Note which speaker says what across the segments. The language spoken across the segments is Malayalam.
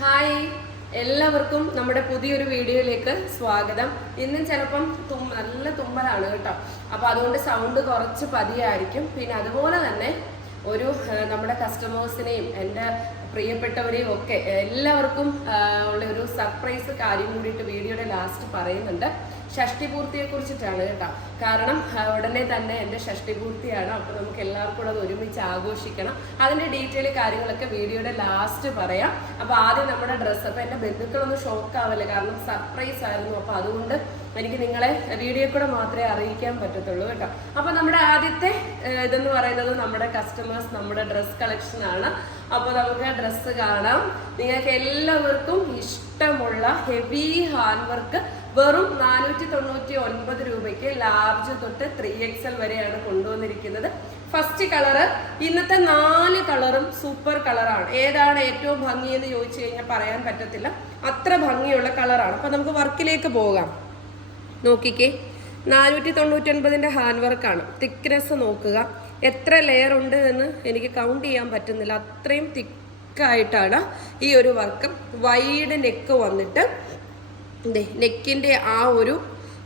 Speaker 1: ഹായ്. എല്ലാവർക്കും നമ്മുടെ പുതിയൊരു വീഡിയോയിലേക്ക് സ്വാഗതം. ഇന്നും ചിലപ്പം തും നല്ല തുമ്മലാണ് കേട്ടോ. അപ്പോൾ അതുകൊണ്ട് സൗണ്ട് കുറച്ച് പതിയായിരിക്കും. പിന്നെ അതുപോലെ തന്നെ ഒരു നമ്മുടെ കസ്റ്റമേഴ്സിനെയും എന്റെ പ്രിയപ്പെട്ടവരെയും ഒക്കെ എല്ലാവർക്കും ഉള്ള ഒരു സർപ്രൈസ് കാര്യം കൂടിയിട്ട് വീഡിയോയുടെ ലാസ്റ്റ് പറയുന്നുണ്ട്. ഷഷ്ടിപൂർത്തിയെ കുറിച്ചിട്ടാണ് കേട്ടോ. കാരണം ആ, ഉടനെ തന്നെ എന്റെ ഷഷ്ടിപൂർത്തിയാണ്. അപ്പോൾ നമുക്ക് എല്ലാവർക്കും കൂടെ അത് ഒരുമിച്ച് ആഘോഷിക്കണം. അതിന്റെ ഡീറ്റെയിൽ കാര്യങ്ങളൊക്കെ വീഡിയോയുടെ ലാസ്റ്റ് പറയാം. അപ്പോൾ ആദ്യം നമ്മുടെ ഡ്രസ്സ് അപ്പോൾ എന്റെ ബന്ധുക്കളൊന്നും ആവല്ലേ? കാരണം സർപ്രൈസ് ആയിരുന്നു. അപ്പോൾ അതുകൊണ്ട് എനിക്ക് നിങ്ങളെ വീഡിയോ കൂടെ മാത്രമേ അറിയിക്കാൻ പറ്റത്തുള്ളൂ കേട്ടോ. അപ്പോൾ നമ്മുടെ ആദ്യത്തെ ഇതെന്ന് പറയുന്നത് നമ്മുടെ കസ്റ്റമേഴ്സ് നമ്മുടെ ഡ്രസ് കളക്ഷൻ ആണ്. അപ്പോൾ നമുക്ക് ഡ്രസ്സ് കാണാം. നിങ്ങൾക്ക് എല്ലാവർക്കും ഇഷ്ടമുള്ള ഹെവി ഹാൻഡ് വർക്ക് വെറും നാനൂറ്റി തൊണ്ണൂറ്റി ഒൻപത് രൂപയ്ക്ക് ലാർജ് തൊട്ട് ത്രീ എക്സൽ വരെയാണ് കൊണ്ടുവന്നിരിക്കുന്നത്. ഫസ്റ്റ് കളറ് ഇന്നത്തെ നാല് കളറും സൂപ്പർ കളറാണ്. ഏതാണ് ഏറ്റവും ഭംഗിയെന്ന് ചോദിച്ചു കഴിഞ്ഞാൽ പറയാൻ പറ്റത്തില്ല. അത്ര ഭംഗിയുള്ള കളറാണ്. അപ്പൊ നമുക്ക് വർക്കിലേക്ക് പോകാം. നോക്കിക്കേ. നാനൂറ്റി തൊണ്ണൂറ്റി ഒൻപതിന്റെ ഹാൻഡ് വർക്കാണ് തിക്നെസ് നോക്കുക. എത്ര ലെയർ ഉണ്ട് എന്ന് എനിക്ക് കൗണ്ട് ചെയ്യാൻ പറ്റുന്നില്ല. അത്രയും തിക്കായിട്ടാണ് ഈ ഒരു വർക്ക് വൈഡ് നെക്ക് വന്നിട്ട് നെക്കിന്റെ ആ ഒരു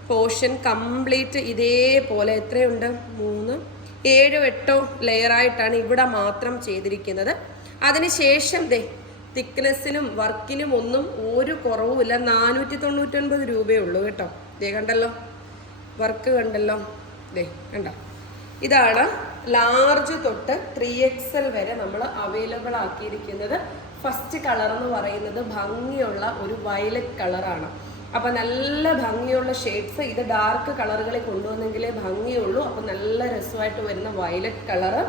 Speaker 1: പോർഷൻ കംപ്ലീറ്റ് ഇതേപോലെ എത്രയുണ്ട്? മൂന്ന്. ഏഴോ എട്ടോ ലെയറായിട്ടാണ് ഇവിടെ മാത്രം ചെയ്തിരിക്കുന്നത്. അതിനുശേഷം ദേ തിക്നെസ്സിനും വർക്കിനും ഒന്നും ഒരു കുറവുമില്ല. നാനൂറ്റി തൊണ്ണൂറ്റൊൻപത് രൂപയേ ഉള്ളൂ കേട്ടോ. ദേ കണ്ടല്ലോ? വർക്ക് കണ്ടല്ലോ? ദേ കണ്ട? ഇതാണ് ലാർജ് തൊട്ട് ത്രീ എക്സൽ വരെ നമ്മൾ അവൈലബിൾ ആക്കിയിരിക്കുന്നത്. ഫസ്റ്റ് കളർ എന്ന് പറയുന്നത് ഭംഗിയുള്ള ഒരു വയലറ്റ് കളറാണ്. അപ്പൊ നല്ല ഭംഗിയുള്ള ഷെയ്ഡ്സ് ഇത് ഡാർക്ക് കളറുകളിൽ കൊണ്ടുവന്നെങ്കിലേ ഭംഗിയുള്ളൂ. അപ്പൊ നല്ല രസമായിട്ട് വരുന്ന വയലറ്റ് കളറ്.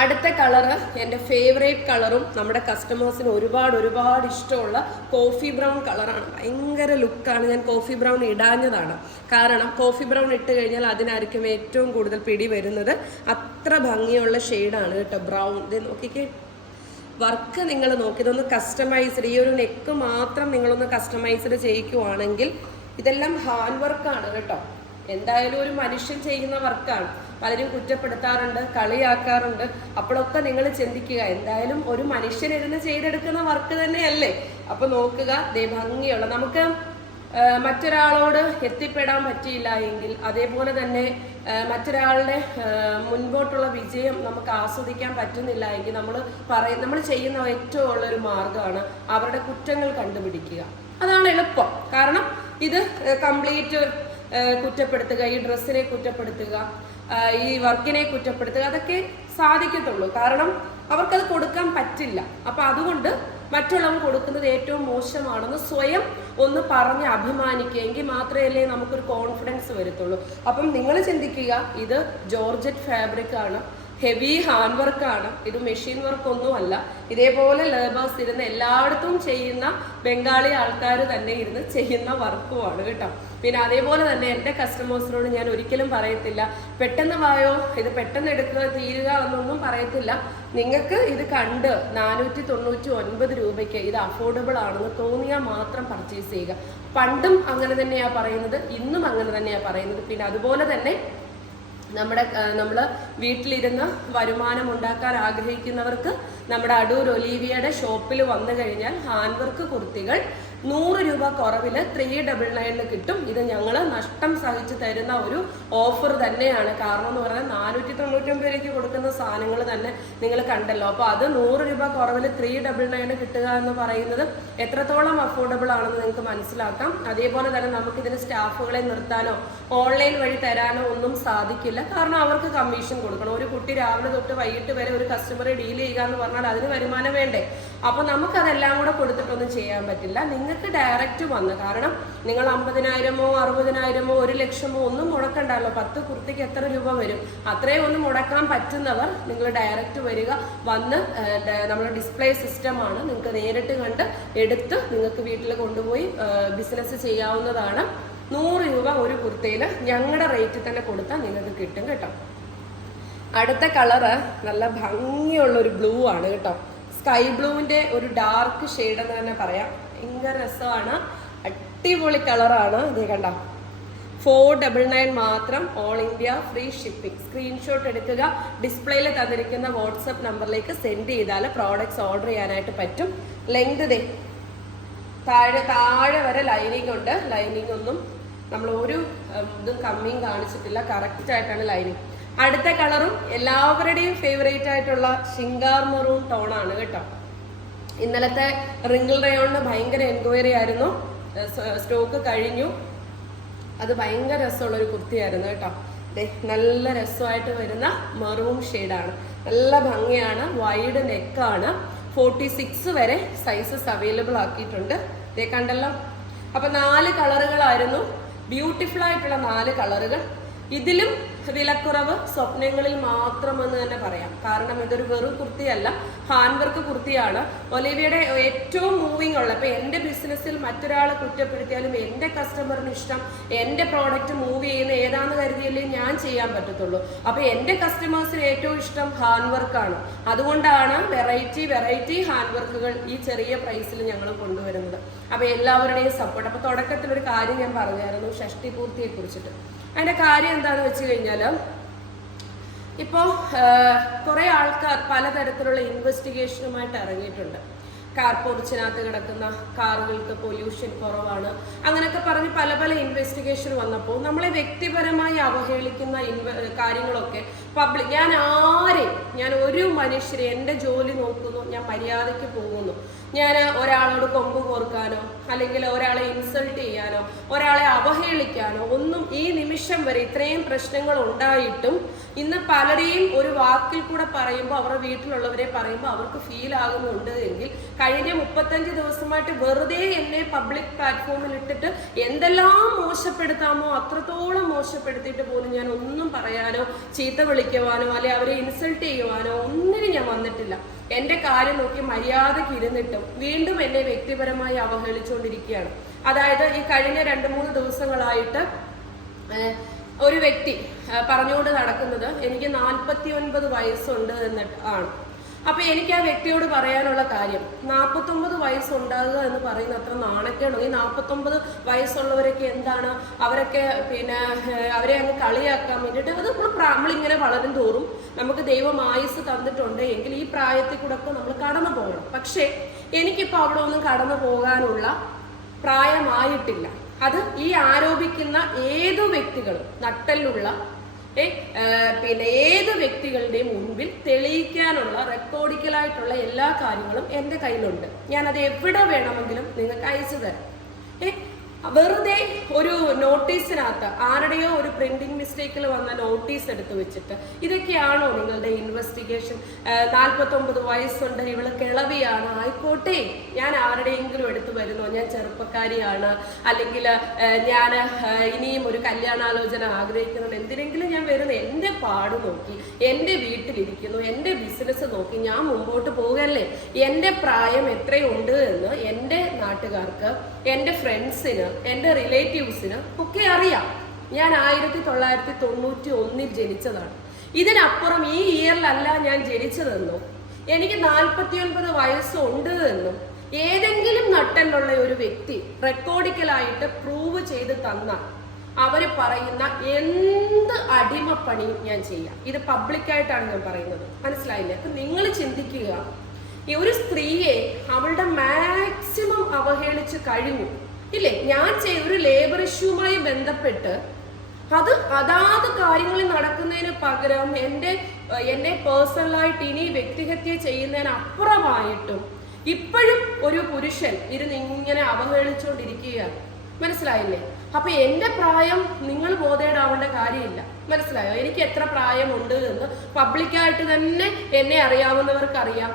Speaker 1: അടുത്ത കളറ് എന്റെ ഫേവറേറ്റ് കളറും നമ്മുടെ കസ്റ്റമേഴ്സിന് ഒരുപാട് ഒരുപാട് ഇഷ്ടമുള്ള കോഫി ബ്രൗൺ കളറാണ്. ഭയങ്കര ലുക്കാണ് ഞാൻ കോഫി ബ്രൗൺ ഇടാഞ്ഞതാണ്. കാരണം കോഫി ബ്രൗൺ ഇട്ട് കഴിഞ്ഞാൽ അതിനായിരിക്കും ഏറ്റവും കൂടുതൽ പിടി വരുന്നത്. അത്ര ഭംഗിയുള്ള ഷെയ്ഡാണ് കേട്ടോ ബ്രൗൺ ഇത് നോക്കിക്കേ. വർക്ക് നിങ്ങൾ നോക്കി ഇതൊന്ന് കസ്റ്റമൈസ്ഡ് ഈ ഒരു നെക്ക് മാത്രം നിങ്ങളൊന്ന് കസ്റ്റമൈസ്ഡ് ചെയ്യിക്കുവാണെങ്കിൽ ഇതെല്ലാം ഹാൻഡ് വർക്കാണ് കേട്ടോ. എന്തായാലും ഒരു മനുഷ്യൻ ചെയ്യുന്ന വർക്കാണ് പലരും കുറ്റപ്പെടുത്താറുണ്ട് കളിയാക്കാറുണ്ട്. അപ്പോഴൊക്കെ നിങ്ങൾ ചിന്തിക്കുക എന്തായാലും ഒരു മനുഷ്യനിരുന്ന് ചെയ്തെടുക്കുന്ന വർക്ക് തന്നെയല്ലേ? അപ്പോൾ നോക്കുക ഭംഗിയുള്ള നമുക്ക് മറ്റൊരാളോട് എത്തിപ്പെടാൻ പറ്റിയില്ല എങ്കിൽ അതേപോലെ തന്നെ മറ്റൊരാളുടെ മുൻപോട്ടുള്ള വിജയം നമുക്ക് ആസ്വദിക്കാൻ പറ്റുന്നില്ല എങ്കിൽ നമ്മൾ പറയും നമ്മൾ ചെയ്യുന്ന ഏറ്റവും ഉള്ളൊരു മാർഗമാണ് അവരുടെ കുറ്റങ്ങൾ കണ്ടുപിടിക്കുക. അതാണ് എളുപ്പം. കാരണം ഇത് കംപ്ലീറ്റ് കുറ്റപ്പെടുത്തുക ഈ ഡ്രസ്സിനെ കുറ്റപ്പെടുത്തുക ഈ വർക്കിനെ കുറ്റപ്പെടുത്തുക അതൊക്കെ സാധിക്കത്തുള്ളൂ. കാരണം അവർക്കത് കൊടുക്കാൻ പറ്റില്ല. അപ്പൊ അതുകൊണ്ട് മറ്റുള്ളവർ കൊടുക്കുന്നത് ഏറ്റവും മോശമാണെന്ന് സ്വയം ഒന്ന് പറഞ്ഞ് അഭിമാനിക്കുക എങ്കിൽ മാത്രമല്ലേ നമുക്കൊരു കോൺഫിഡൻസ് വരത്തുള്ളൂ. അപ്പം നിങ്ങൾ ചിന്തിക്കുക ഇത് ജോർജറ്റ് ഫാബ്രിക് ആണ്. ഹെവി ഹാൻഡ് വർക്കാണ് ഇത് മെഷീൻ വർക്ക് ഒന്നും അല്ല. ഇതേപോലെ ലേബേഴ്സ് ഇരുന്ന് എല്ലായിടത്തും ചെയ്യുന്ന ബംഗാളി ആൾക്കാർ തന്നെ ഇരുന്ന് ചെയ്യുന്ന വർക്കുമാണ് കേട്ടോ. പിന്നെ അതേപോലെ തന്നെ എന്റെ കസ്റ്റമേഴ്സിനോട് ഞാൻ ഒരിക്കലും പറയത്തില്ല. പെട്ടെന്ന് വായോ ഇത് പെട്ടെന്ന് എടുക്കുക തീരുക എന്നൊന്നും പറയത്തില്ല. നിങ്ങൾക്ക് ഇത് കണ്ട് നാനൂറ്റി തൊണ്ണൂറ്റി ഒൻപത് രൂപയ്ക്ക് ഇത് അഫോർഡബിൾ ആണെന്ന് തോന്നിയാൽ മാത്രം പർച്ചേസ് ചെയ്യുക. പണ്ടും അങ്ങനെ തന്നെയാണ് പറയുന്നത് ഇന്നും അങ്ങനെ തന്നെയാണ് പറയുന്നത്. പിന്നെ അതുപോലെ തന്നെ നമ്മുടെ നമ്മൾ വീട്ടിലിരുന്ന് വരുമാനം ഉണ്ടാക്കാൻ ആഗ്രഹിക്കുന്നവർക്ക് നമ്മുടെ അടൂർ ഒലീവിയയുടെ ഷോപ്പിൽ വന്നു കഴിഞ്ഞാൽ ഹാൻഡ് വർക്ക് കുർത്തികൾ നൂറ് രൂപ കുറവിൽ ത്രീ ഡബിൾ നയനിൽ കിട്ടും. ഇത് ഞങ്ങൾ നഷ്ടം സഹിച്ച് തരുന്ന ഒരു ഓഫർ തന്നെയാണ്. കാരണം എന്ന് പറഞ്ഞാൽ നാനൂറ്റി തൊണ്ണൂറ്റൊമ്പത് രൂപയ്ക്ക് കൊടുക്കുന്ന സാധനങ്ങൾ തന്നെ നിങ്ങൾ കണ്ടല്ലോ. അപ്പോൾ അത് നൂറ് രൂപ കുറവിൽ ത്രീ ഡബിൾ നയന് കിട്ടുക എന്ന് പറയുന്നത് എത്രത്തോളം അഫോർഡബിൾ ആണെന്ന് നിങ്ങൾക്ക് മനസ്സിലാക്കാം. അതേപോലെ തന്നെ നമുക്ക് നമുക്കിതിന് സ്റ്റാഫുകളെ നിർത്താനോ ഓൺലൈൻ വഴി തരാനോ ഒന്നും സാധിക്കില്ല. കാരണം അവർക്ക് കമ്മീഷൻ കൊടുക്കണം. ഒരു കുട്ടി രാവിലെ തൊട്ട് വൈകിട്ട് വരെ ഒരു കസ്റ്റമറെ ഡീൽ ചെയ്യുക എന്ന് പറഞ്ഞാൽ അതിന് വരുമാനം വേണ്ടേ? അപ്പോൾ നമുക്കതെല്ലാം കൂടെ കൊടുത്തിട്ടൊന്നും ചെയ്യാൻ പറ്റില്ല. നിങ്ങൾക്ക് ഡയറക്റ്റ് വന്ന്. കാരണം നിങ്ങൾ അമ്പതിനായിരമോ അറുപതിനായിരമോ ഒരു ലക്ഷമോ ഒന്നും മുടക്കണ്ടല്ലോ പത്ത് കുർത്തിക്ക് എത്ര രൂപ വരും? അത്രയും ഒന്നും മുടക്കാൻ പറ്റുന്നവർ നിങ്ങൾ ഡയറക്റ്റ് വരിക. വന്ന് നമ്മുടെ ഡിസ്പ്ലേ സിസ്റ്റമാണ് നിങ്ങൾക്ക് നേരിട്ട് കണ്ട് എടുത്ത് നിങ്ങൾക്ക് വീട്ടിൽ കൊണ്ടുപോയി ബിസിനസ് ചെയ്യാവുന്നതാണ്. നൂറ് രൂപ ഒരു കുർത്തയിൽ ഞങ്ങളുടെ റേറ്റിൽ തന്നെ കൊടുത്താൽ നിങ്ങൾക്ക് കിട്ടും കേട്ടോ. അടുത്ത കളറ് നല്ല ഭംഗിയുള്ള ഒരു ബ്ലൂ ആണ് കേട്ടോ. സ്കൈ ബ്ലൂവിന്റെ ഒരു ഡാർക്ക് ഷെയ്ഡ് എന്ന് തന്നെ പറയാം. ഭയങ്കര രസമാണ്. അടിപൊളി കളറാണ് ഇത് കണ്ട. ഫോർ ഡബിൾ നയൻ മാത്രം all India free shipping screenshot എടുക്കുക. ഡിസ്പ്ലേയിൽ തന്നിരിക്കുന്ന വാട്സപ്പ് നമ്പറിലേക്ക് സെൻഡ് ചെയ്താൽ പ്രോഡക്റ്റ്സ് ഓർഡർ ചെയ്യാനായിട്ട് പറ്റും. ലെങ്ത് ദേ. താഴെ താഴെ വരെ ലൈനിങ് ഉണ്ട്. ലൈനിങ് ഒന്നും നമ്മൾ ഒരു ഇതും കമ്മിയും കാണിച്ചിട്ടില്ല. കറക്റ്റ് ആയിട്ടാണ് ലൈനിങ് അടുത്ത കളറും എല്ലാവരുടെയും ഫേവറേറ്റ് ആയിട്ടുള്ള ഷിങ്കാർ മെറൂൺ ടോണാണ് കേട്ടോ. ഇന്നലത്തെ റിങ്കിൾ റയോണിന് ഭയങ്കര എൻക്വയറി ആയിരുന്നു. സ്റ്റോക്ക് കഴിഞ്ഞു. അത് ഭയങ്കര രസമുള്ള ഒരു കുർത്തിയായിരുന്നു കേട്ടോ. നല്ല രസമായിട്ട് വരുന്ന മെറൂൺ ഷെയ്ഡാണ്. നല്ല ഭംഗിയാണ്. വൈഡ് നെക്കാണ്. ഫോർട്ടി സിക്സ് വരെ സൈസസ് അവൈലബിൾ ആക്കിയിട്ടുണ്ട്. ദേ കണ്ടല്ലോ? അപ്പൊ നാല് കളറുകളായിരുന്നു. ബ്യൂട്ടിഫുൾ ആയിട്ടുള്ള നാല് കളറുകൾ. ഇതിലും വിലക്കുറവ് സ്വപ്നങ്ങളിൽ മാത്രമെന്ന് തന്നെ പറയാം. കാരണം ഇതൊരു വെറും കുർത്തിയല്ല ഹാൻഡ് വർക്ക് കുർത്തിയാണ്. ഒലിവിയുടെ ഏറ്റവും മൂവിങ് ഉള്ള ഇപ്പൊ എന്റെ ബിസിനസ്സിൽ മറ്റൊരാളെ കുറ്റപ്പെടുത്തിയാലും എന്റെ കസ്റ്റമറിന് ഇഷ്ടം എന്റെ പ്രോഡക്റ്റ് മൂവ് ചെയ്യുന്ന ഏതാന്ന് കരുതിയല്ലേ ഞാൻ ചെയ്യാൻ പറ്റത്തുള്ളൂ. അപ്പൊ എന്റെ കസ്റ്റമേഴ്സിന് ഏറ്റവും ഇഷ്ടം ഹാൻഡ് വർക്കാണ് അതുകൊണ്ടാണ് വെറൈറ്റി വെറൈറ്റി ഹാൻഡ് വർക്കുകൾ ഈ ചെറിയ പ്രൈസിൽ ഞങ്ങൾ കൊണ്ടുവരുന്നത്. അപ്പൊ എല്ലാവരുടെയും സപ്പോർട്ട് അപ്പൊ തുടക്കത്തിൽ ഒരു കാര്യം ഞാൻ പറഞ്ഞായിരുന്നു ഷഷ്ടി പൂർത്തിയെ കുറിച്ചിട്ട് അതിന്റെ കാര്യം എന്താണെന്ന് വെച്ച് കഴിഞ്ഞാൽ ഇപ്പോൾ കുറേ ആൾക്കാർ പലതരത്തിലുള്ള ഇൻവെസ്റ്റിഗേഷനുമായിട്ട് ഇറങ്ങിയിട്ടുണ്ട്. കാർ പൊറിച്ചിനകത്ത് കിടക്കുന്ന കാറുകൾക്ക് പൊല്യൂഷൻ കുറവാണ്. അങ്ങനെയൊക്കെ പറഞ്ഞ് പല പല ഇൻവെസ്റ്റിഗേഷൻ വന്നപ്പോൾ നമ്മളെ വ്യക്തിപരമായി അവഹേളിക്കുന്ന കാര്യങ്ങളൊക്കെ പബ്ലിക് ഞാൻ ആരെയും ഞാൻ ഒരു മനുഷ്യരെ എന്റെ ജോലി നോക്കുന്നു ഞാൻ മര്യാദയ്ക്ക് പോകുന്നു. ഞാൻ ഒരാളോട് കൊമ്പ് കോർക്കാനോ അല്ലെങ്കിൽ ഒരാളെ ഇൻസൾട്ട് ചെയ്യാനോ ഒരാളെ അവഹേളിക്കാനോ ഒന്നും ഈ നിമിഷം വരെ ഇത്രയും പ്രശ്നങ്ങൾ ഉണ്ടായിട്ടും ഇന്ന് പലരെയും ഒരു വാക്കിൽ കൂടെ പറയുമ്പോൾ അവരുടെ വീട്ടിലുള്ളവരെ പറയുമ്പോൾ അവർക്ക് ഫീൽ ആകുന്നുണ്ട് എങ്കിൽ കഴിഞ്ഞ മുപ്പത്തഞ്ച് ദിവസമായിട്ട് വെറുതെ എന്നെ പബ്ലിക് പ്ലാറ്റ്ഫോമിൽ ഇട്ടിട്ട് എന്തെല്ലാം മോശപ്പെടുത്താമോ അത്രത്തോളം മോശപ്പെടുത്തിയിട്ട് പോലും ഞാൻ ഒന്നും പറയാനോ ചീത്ത വിളിക്കുവാനോ അല്ലെ അവരെ ഇൻസൾട്ട് ചെയ്യുവാനോ ഒന്നിനും ഞാൻ വന്നിട്ടില്ല. എന്റെ കാര്യം നോക്കി മര്യാദയ്ക്ക് ഇരുന്നിട്ടും വീണ്ടും എന്നെ വ്യക്തിപരമായി അവഹേളിച്ചുകൊണ്ടിരിക്കുകയാണ്. അതായത് ഈ കഴിഞ്ഞ രണ്ട് മൂന്ന് ദിവസങ്ങളായിട്ട് ഒരു വ്യക്തി പറഞ്ഞുകൊണ്ട് നടക്കുന്നത് എനിക്ക് നാൽപ്പത്തി ഒൻപത് വയസ്സുണ്ട് എന്നിട്ട് ആണ്. അപ്പൊ എനിക്ക് ആ വ്യക്തിയോട് പറയാനുള്ള കാര്യം നാൽപ്പത്തൊമ്പത് വയസ്സുണ്ടാകുക എന്ന് പറയുന്ന അത്ര നാണക്കേണോ ഈ നാൽപ്പത്തൊമ്പത് വയസ്സുള്ളവരൊക്കെ എന്താണ്? അവരൊക്കെ പിന്നെ അവരെ അങ്ങ് കളിയാക്കാൻ വേണ്ടിയിട്ട് അത് നമ്മളിങ്ങനെ വളരും തോറും നമുക്ക് ദൈവം ആയുസ് തന്നിട്ടുണ്ട് എങ്കിൽ ഈ പ്രായത്തിൽ കൂടെ ഒക്കെ നമ്മൾ കടന്നു പോകണം. പക്ഷേ എനിക്കിപ്പോൾ അവിടെ ഒന്നും കടന്നു പോകാനുള്ള പ്രായമായിട്ടില്ല. അത് ഈ ആരോപിക്കുന്ന ഏതു വ്യക്തികളും ഏ, പിന്നെ ഏത് വ്യക്തികളുടെയും മുൻപിൽ തെളിയിക്കാനുള്ള റെക്കോർഡിക്കലായിട്ടുള്ള എല്ലാ കാര്യങ്ങളും എന്റെ കയ്യിലുണ്ട്. ഞാനത് എവിടെ വേണമെങ്കിലും നിങ്ങൾക്ക് അയച്ചു തരാം. ഏ വെറുതെ ഒരു നോട്ടീസിനകത്ത് ആരുടെയോ ഒരു പ്രിന്റിംഗ് മിസ്റ്റേക്കിൽ വന്ന നോട്ടീസ് എടുത്തു വെച്ചിട്ട് ഇതൊക്കെയാണോ നിങ്ങളുടെ ഇൻവെസ്റ്റിഗേഷൻ നാൽപ്പത്തൊമ്പത് വയസ്സുണ്ട് ഇവൾ കിളവിയാണ് ആയിക്കോട്ടെ. ഞാൻ ആരുടെയെങ്കിലും എടുത്തു വരുന്നോ? ഞാൻ ചെറുപ്പക്കാരിയാണ് അല്ലെങ്കിൽ ഞാൻ ഇനിയും ഒരു കല്യാണാലോചന ആഗ്രഹിക്കുന്നുണ്ട്. എന്തിനെങ്കിലും ഞാൻ വരുന്നു എന്റെ പാട് നോക്കി എന്റെ വീട്ടിലിരിക്കുന്നു എന്റെ ബിസിനസ് നോക്കി ഞാൻ മുമ്പോട്ട് പോകല്ലേ? എന്റെ പ്രായം എത്രയുണ്ട് എന്ന് എന്റെ നാട്ടുകാർക്ക് എന്റെ ഫ്രണ്ട്സിന് എന്റെ റിലേറ്റീവ്സിന് ഒക്കെ അറിയാം. ഞാൻ ആയിരത്തി തൊള്ളായിരത്തി തൊണ്ണൂറ്റി ഒന്നിൽ ജനിച്ചതാണ്. ഇതിനപ്പുറം ഈ ഇയറിലല്ല ഞാൻ ജനിച്ചതെന്നും എനിക്ക് നാൽപ്പത്തിയൊൻപത് വയസ്സുണ്ട് എന്നും ഏതെങ്കിലും നട്ടലുള്ള ഒരു വ്യക്തി റെക്കോർഡിക്കലായിട്ട് പ്രൂവ് ചെയ്ത് തന്ന അവർ പറയുന്ന എന്ത് അടിമപ്പണിയും ഞാൻ ചെയ്യാം. ഇത് പബ്ലിക്കായിട്ടാണ് ഞാൻ പറയുന്നത്. മനസ്സിലായില്ലേ? അപ്പൊ നിങ്ങൾ ചിന്തിക്കുക ഈ ഒരു സ്ത്രീയെ അവളുടെ മാക്സിമം അവഹേളിച്ച് കഴിഞ്ഞു. ഇല്ലേ? ഞാൻ ചെയ്ത ഒരു ലേബർ ഇഷ്യൂമായി ബന്ധപ്പെട്ട് അത് അതാത് കാര്യങ്ങളിൽ നടക്കുന്നതിന് പകരം എന്റെ എന്നെ പേഴ്സണലായിട്ട് ഇനി വ്യക്തിഹത്യ ചെയ്യുന്നതിന് അപ്പുറമായിട്ടും ഇപ്പോഴും ഒരു പുരുഷൻ ഇരുന്ന് ഇങ്ങനെ അവഹേളിച്ചുകൊണ്ടിരിക്കുകയാണ് മനസ്സിലായില്ലേ? അപ്പൊ എന്റെ പ്രായം നിങ്ങൾ ബോധേടാവേണ്ട കാര്യമില്ല. മനസ്സിലായോ? എനിക്ക് എത്ര പ്രായമുണ്ട് എന്ന് പബ്ലിക്കായിട്ട് തന്നെ എന്നെ അറിയാവുന്നവർക്ക് അറിയാം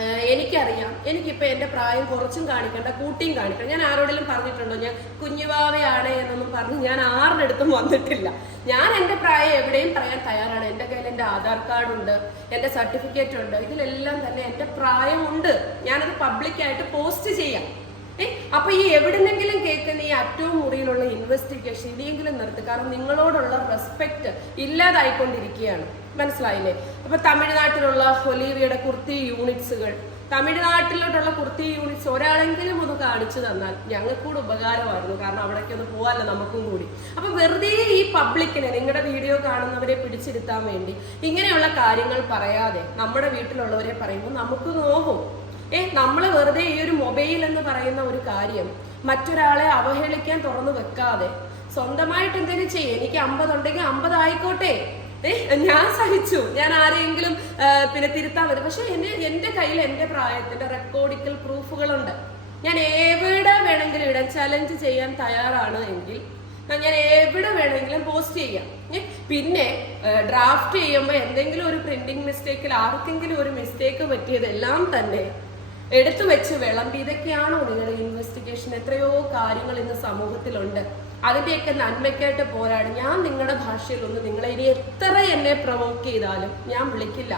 Speaker 1: എനിക്കറിയാം. എനിക്കിപ്പോൾ എന്റെ പ്രായം കുറച്ചും കാണിക്കണ്ട കൂട്ടിയും കാണിക്കണം ഞാൻ ആരോടെങ്കിലും പറഞ്ഞിട്ടുണ്ടോ? ഞാൻ കുഞ്ഞുവാവയാണ് എന്നൊന്നും പറഞ്ഞ് ഞാൻ ആരുടെ അടുത്തും വന്നിട്ടില്ല. ഞാൻ എന്റെ പ്രായം എവിടെയും പറയാൻ തയ്യാറാണ്. എന്റെ കയ്യിൽ എന്റെ ആധാർ കാർഡുണ്ട് എന്റെ സർട്ടിഫിക്കറ്റ് ഉണ്ട്. ഇതിലെല്ലാം തന്നെ എന്റെ പ്രായമുണ്ട്. ഞാനത് പബ്ലിക്കായിട്ട് പോസ്റ്റ് ചെയ്യാം. അപ്പൊ ഈ എവിടുന്നെങ്കിലും കേൾക്കുന്ന ഈ അറ്റവും മുറിയിലുള്ള ഇൻവെസ്റ്റിഗേഷൻ ഇനിയെങ്കിലും നിർത്തുക കാരണം നിങ്ങളോടുള്ള റെസ്പെക്ട് ഇല്ലാതായിക്കൊണ്ടിരിക്കുകയാണ്. മനസ്സിലായില്ലേ? അപ്പൊ തമിഴ്നാട്ടിലുള്ള ഒലീവിയുടെ കുർത്തി യൂണിറ്റ്സുകൾ തമിഴ്നാട്ടിലോട്ടുള്ള കുർത്തി യൂണിറ്റ്സ് ഒരാളെങ്കിലും ഒന്ന് കാണിച്ചു തന്നാൽ ഞങ്ങൾക്ക് കൂടെ ഉപകാരമായിരുന്നു. കാരണം അവിടേക്ക് ഒന്ന് പോകാമല്ലോ നമുക്കും കൂടി. അപ്പൊ വെറുതെ ഈ പബ്ലിക്കിനെ നിങ്ങളുടെ വീഡിയോ കാണുന്നവരെ പിടിച്ചിരുത്താൻ വേണ്ടി ഇങ്ങനെയുള്ള കാര്യങ്ങൾ പറയാതെ നമ്മുടെ വീട്ടിലുള്ളവരെ പറയുമ്പോൾ നമുക്ക് നോവും ഏ നമ്മൾ വെറുതെ ഈ ഒരു മൊബൈൽ എന്ന് പറയുന്ന ഒരു കാര്യം മറ്റൊരാളെ അവഹേളിക്കാൻ തുറന്നു വെക്കാതെ സ്വന്തമായിട്ട് എന്തെങ്കിലും ചെയ്യും. എനിക്ക് അമ്പതുണ്ടെങ്കിൽ അമ്പത് ആയിക്കോട്ടെ ഏ ഞാൻ സഹിച്ചു. ഞാൻ ആരെങ്കിലും പിന്നെ തിരുത്താൻ വരും. പക്ഷെ എന്റെ എന്റെ കയ്യിൽ എന്റെ പ്രായത്തിന്റെ റെക്കോർഡിക്കൽ പ്രൂഫുകളുണ്ട്. ഞാൻ എവിടെ വേണമെങ്കിലും ഇടാൻ ചലഞ്ച് ചെയ്യാൻ തയ്യാറാണ് എങ്കിൽ ഞാൻ എവിടെ വേണമെങ്കിലും പോസ്റ്റ് ചെയ്യാം. പിന്നെ ഡ്രാഫ്റ്റ് ചെയ്യുമ്പോൾ എന്തെങ്കിലും ഒരു പ്രിന്റിംഗ് മിസ്റ്റേക്കിൽ ആർക്കെങ്കിലും ഒരു മിസ്റ്റേക്ക് പറ്റിയതെല്ലാം തന്നെ എടുത്തു വെച്ച് വിളമ്പി. ഇതൊക്കെയാണോ നിങ്ങളുടെ ഇൻവെസ്റ്റിഗേഷൻ എത്രയോ കാര്യങ്ങൾ ഇന്ന് സമൂഹത്തിലുണ്ട്. അതിന്റെയൊക്കെ നന്മയ്ക്കായിട്ട് പോരാട്. ഞാൻ നിങ്ങളുടെ ഭാഷയിൽ ഒന്ന് നിങ്ങളെ ഇനി എത്ര എന്നെ പ്രൊവോക്ക് ചെയ്താലും ഞാൻ വിളിക്കില്ല.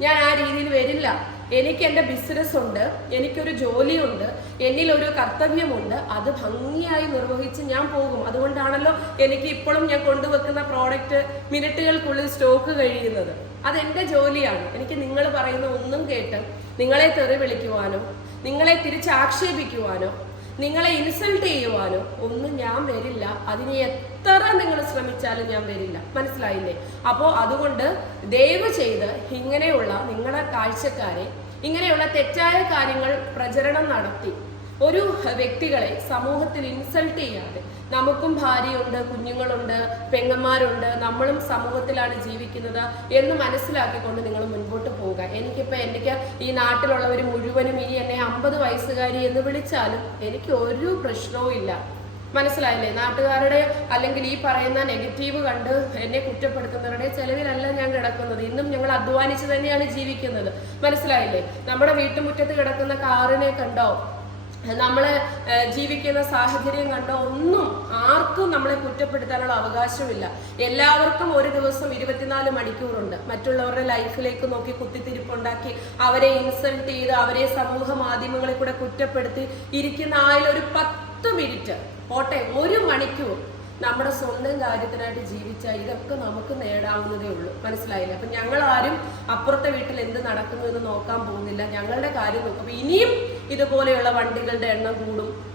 Speaker 1: ഞാൻ ആ രീതിയിൽ വരില്ല. എനിക്ക് എന്റെ ബിസിനസ് ഉണ്ട് എനിക്കൊരു ജോലിയുണ്ട് എന്നിൽ ഒരു കർത്തവ്യമുണ്ട് അത് ഭംഗിയായി നിർവഹിച്ച് ഞാൻ പോകും. അതുകൊണ്ടാണല്ലോ എനിക്ക് ഇപ്പോഴും ഞാൻ കൊണ്ടുവെക്കുന്ന പ്രോഡക്റ്റ് മിനിറ്റുകൾക്കുള്ളിൽ സ്റ്റോക്ക് കഴിയുന്നത്. അതെന്റെ ജോലിയാണ്. എനിക്ക് നിങ്ങൾ പറയുന്ന ഒന്നും കേട്ട് നിങ്ങളെ തെറി വിളിക്കുവാനോ നിങ്ങളെ തിരിച്ചാക്ഷേപിക്കുവാനോ നിങ്ങളെ ഇൻസൾട്ട് ചെയ്യുവാനോ ഒന്നും ഞാൻ വരില്ല. അതിന് എത്ര നിങ്ങൾ ശ്രമിച്ചാലും ഞാൻ വരില്ല. മനസ്സിലായില്ലേ? അപ്പോൾ അതുകൊണ്ട് ദയവ് ചെയ്ത് ഇങ്ങനെയുള്ള നിങ്ങളുടെ കാഴ്ചക്കാരെ ഇങ്ങനെയുള്ള തെറ്റായ കാര്യങ്ങൾ പ്രചരണം നടത്തി. ഒരു വ്യക്തികളെ സമൂഹത്തിൽ ഇൻസൾട്ട് ചെയ്യാതെ നമുക്കും ഭാര്യയുണ്ട് കുഞ്ഞുങ്ങളുണ്ട് പെങ്ങന്മാരുണ്ട് നമ്മളും സമൂഹത്തിലാണ് ജീവിക്കുന്നത് എന്ന് മനസ്സിലാക്കിക്കൊണ്ട് നിങ്ങൾ മുൻപോട്ട് പോവുക. എനിക്കിപ്പോൾ എനിക്ക് ഈ നാട്ടിലുള്ളവർ മുഴുവനും ഇനി എന്നെ അമ്പത് വയസ്സുകാരി എന്ന് വിളിച്ചാലും എനിക്ക് ഒരു പ്രശ്നവും ഇല്ല. മനസ്സിലായില്ലേ? നാട്ടുകാരുടെ അല്ലെങ്കിൽ ഈ പറയുന്ന നെഗറ്റീവ് കണ്ട് എന്നെ കുറ്റപ്പെടുത്തുന്നവരുടെ ചെലവിലല്ല ഞാൻ കിടക്കുന്നത്. ഇന്നും ഞങ്ങൾ അധ്വാനിച്ച് തന്നെയാണ് ജീവിക്കുന്നത്. മനസ്സിലായില്ലേ? നമ്മുടെ വീട്ടുമുറ്റത്ത് കിടക്കുന്ന കാറിനെ കണ്ടോ? നമ്മൾ ഏഹ്, ജീവിക്കുന്ന സാഹചര്യം കണ്ട ഒന്നും ആർക്കും നമ്മളെ കുറ്റപ്പെടുത്താനുള്ള അവകാശമില്ല. എല്ലാവർക്കും ഒരു ദിവസം ഇരുപത്തിനാല് മണിക്കൂറുണ്ട്. മറ്റുള്ളവരുടെ ലൈഫിലേക്ക് നോക്കി കുത്തിത്തിരിപ്പുണ്ടാക്കി അവരെ ഇൻസൾട്ട് ചെയ്ത് അവരെ സമൂഹ മാധ്യമങ്ങളിൽ കൂടെ കുറ്റപ്പെടുത്തി ഇരിക്കുന്ന ആയാലും ഒരു പത്ത് മിനിറ്റ് പോട്ടെ ഒരു മണിക്കൂർ നമ്മുടെ സ്വന്തം കാര്യത്തിനായിട്ട് ജീവിച്ചാൽ ഇതൊക്കെ നമുക്ക് നേടാവുന്നതേ ഉള്ളൂ. മനസ്സിലായില്ല? അപ്പൊ ഞങ്ങൾ ആരും അപ്പുറത്തെ വീട്ടിൽ എന്ത് നടക്കുന്നു എന്ന് നോക്കാൻ പോകുന്നില്ല. ഞങ്ങളുടെ കാര്യം നോക്കും. ഇനിയും ഇതുപോലെയുള്ള വണ്ടികളുടെ എണ്ണം കൂടും.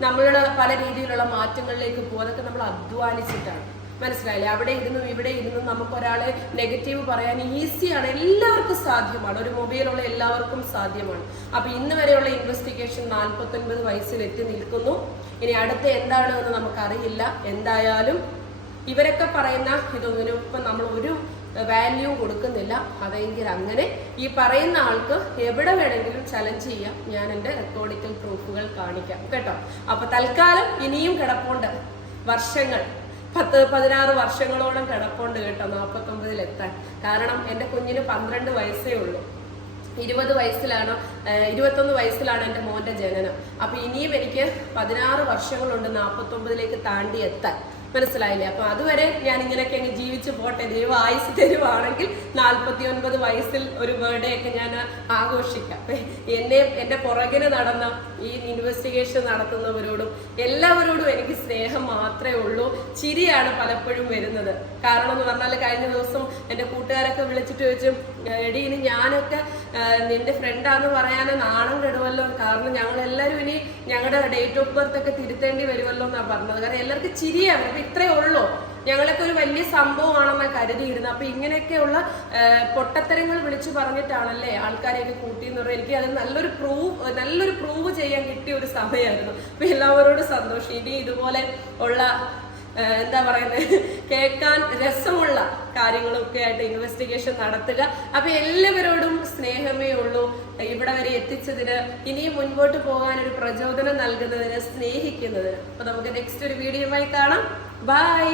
Speaker 1: നമ്മളുടെ പല രീതിയിലുള്ള മാറ്റങ്ങളിലേക്ക് പോകും. നമ്മൾ അധ്വാനിച്ചിട്ടാണ്. മനസ്സിലായില്ലേ? അവിടെ ഇരുന്നും ഇവിടെ ഇരുന്നും നമുക്ക് ഒരാളെ നെഗറ്റീവ് പറയാൻ ഈസിയാണ് എല്ലാവർക്കും സാധ്യമാണ്. ഒരു മൊബൈലുള്ള എല്ലാവർക്കും സാധ്യമാണ്. അപ്പൊ ഇന്ന് വരെയുള്ള ഇൻവെസ്റ്റിഗേഷൻ നാൽപ്പത്തൊൻപത് വയസ്സിൽ എത്തി നിൽക്കുന്നു. ഇനി അടുത്ത എന്താണ് എന്ന് നമുക്കറിയില്ല. എന്തായാലും ഇവരൊക്കെ പറയുന്ന ഇതൊന്നിനും ഇപ്പം നമ്മൾ ഒരു വാല്യൂ കൊടുക്കുന്നില്ല. അതെങ്കിൽ അങ്ങനെ ഈ പറയുന്ന ആൾക്ക് എവിടെ വേണമെങ്കിലും ചലഞ്ച് ചെയ്യാം. ഞാൻ എന്റെ റെക്കോർഡിക്കൽ പ്രൂഫുകൾ കാണിക്കാം. കേട്ടോ? അപ്പൊ തൽക്കാലം ഇനിയും കിടപ്പുണ്ട്. വർഷങ്ങൾ. പത്ത് പതിനാറ് വർഷങ്ങളോളം കിടപ്പുണ്ട് കേട്ടോ നാൽപ്പത്തൊമ്പതിൽ എത്താൻ കാരണം എന്റെ കുഞ്ഞിന് പന്ത്രണ്ട് വയസ്സേ ഉള്ളൂ. ഇരുപത് വയസ്സിലാണ് ഇരുപത്തൊന്ന് വയസ്സിലാണ് എന്റെ മോന്റെ ജനനം. അപ്പോൾ ഇനിയും എനിക്ക് പതിനാറ് വർഷങ്ങളുണ്ട് നാൽപ്പത്തൊമ്പതിലേക്ക് താണ്ടി എത്താൻ. മനസ്സിലായില്ലേ? അപ്പൊ അതുവരെ ഞാൻ ഇങ്ങനെയൊക്കെ അങ്ങ് ജീവിച്ചു പോട്ടെ. ദൈവം ആയുസ് തരുവാണെങ്കിൽ നാൽപ്പത്തി ഒൻപത് വയസ്സിൽ ഒരു ബർത്ത്ഡേ ഒക്കെ ഞാൻ ആഘോഷിക്കാം. എന്നെ എന്റെ പുറകിന് നടന്ന ഈ ഇൻവെസ്റ്റിഗേഷൻ നടത്തുന്നവരോടും എല്ലാവരോടും എനിക്ക് സ്നേഹം മാത്രമേ ഉള്ളൂ. ചിരിയാണ് പലപ്പോഴും വരുന്നത്. കാരണം എന്ന് പറഞ്ഞാൽ കഴിഞ്ഞ ദിവസം എന്റെ കൂട്ടുകാരൊക്കെ വിളിച്ചിട്ട് ചോദിച്ചു എടി ഇനി ഞാനൊക്കെ നിന്റെ ഫ്രണ്ടാന്ന് പറയാൻ നാണം കെടുവല്ലോ. കാരണം ഞങ്ങൾ എല്ലാവരും ഇനി ഞങ്ങളുടെ ഡേറ്റ് ഓഫ് ബർത്ത് ഒക്കെ തിരുത്തേണ്ടി വരുമല്ലോ എന്നാണ് പറഞ്ഞത്. കാരണം എല്ലാവർക്കും ചിരിയാണ് അപ്പൊ ഇത്രേ ഉള്ളൂ. ഞങ്ങളൊക്കെ ഒരു വലിയ സംഭവമാണെന്ന് കരുതിയിരുന്നു അപ്പൊ ഇങ്ങനെയൊക്കെയുള്ള പൊട്ടത്തരങ്ങൾ വിളിച്ചു പറഞ്ഞിട്ടാണല്ലേ ആൾക്കാരെയൊക്കെ കൂട്ടിയെന്ന് പറയുന്നത്. എനിക്ക് അത് നല്ലൊരു പ്രൂവ് നല്ലൊരു പ്രൂവ് ചെയ്യാൻ കിട്ടിയ ഒരു സമയമായിരുന്നു. അപ്പൊ എല്ലാവരോടും സന്തോഷം. ഇനി ഇതുപോലെ ഉള്ള എന്താ പറയുന്നത് കേൾക്കാൻ രസമുള്ള കാര്യങ്ങളൊക്കെ ആയിട്ട് ഇൻവെസ്റ്റിഗേഷൻ നടത്തുക. അപ്പൊ എല്ലാവരോടും സ്നേഹമേ ഉള്ളൂ. ഇവിടെ വരെ എത്തിച്ചതിന് ഇനിയും മുൻപോട്ട് ഒരു പ്രചോദനം നൽകുന്നതിന് സ്നേഹിക്കുന്നതിന്. അപ്പൊ നമുക്ക് നെക്സ്റ്റ് ഒരു വീഡിയോയുമായി കാണാം. ബൈ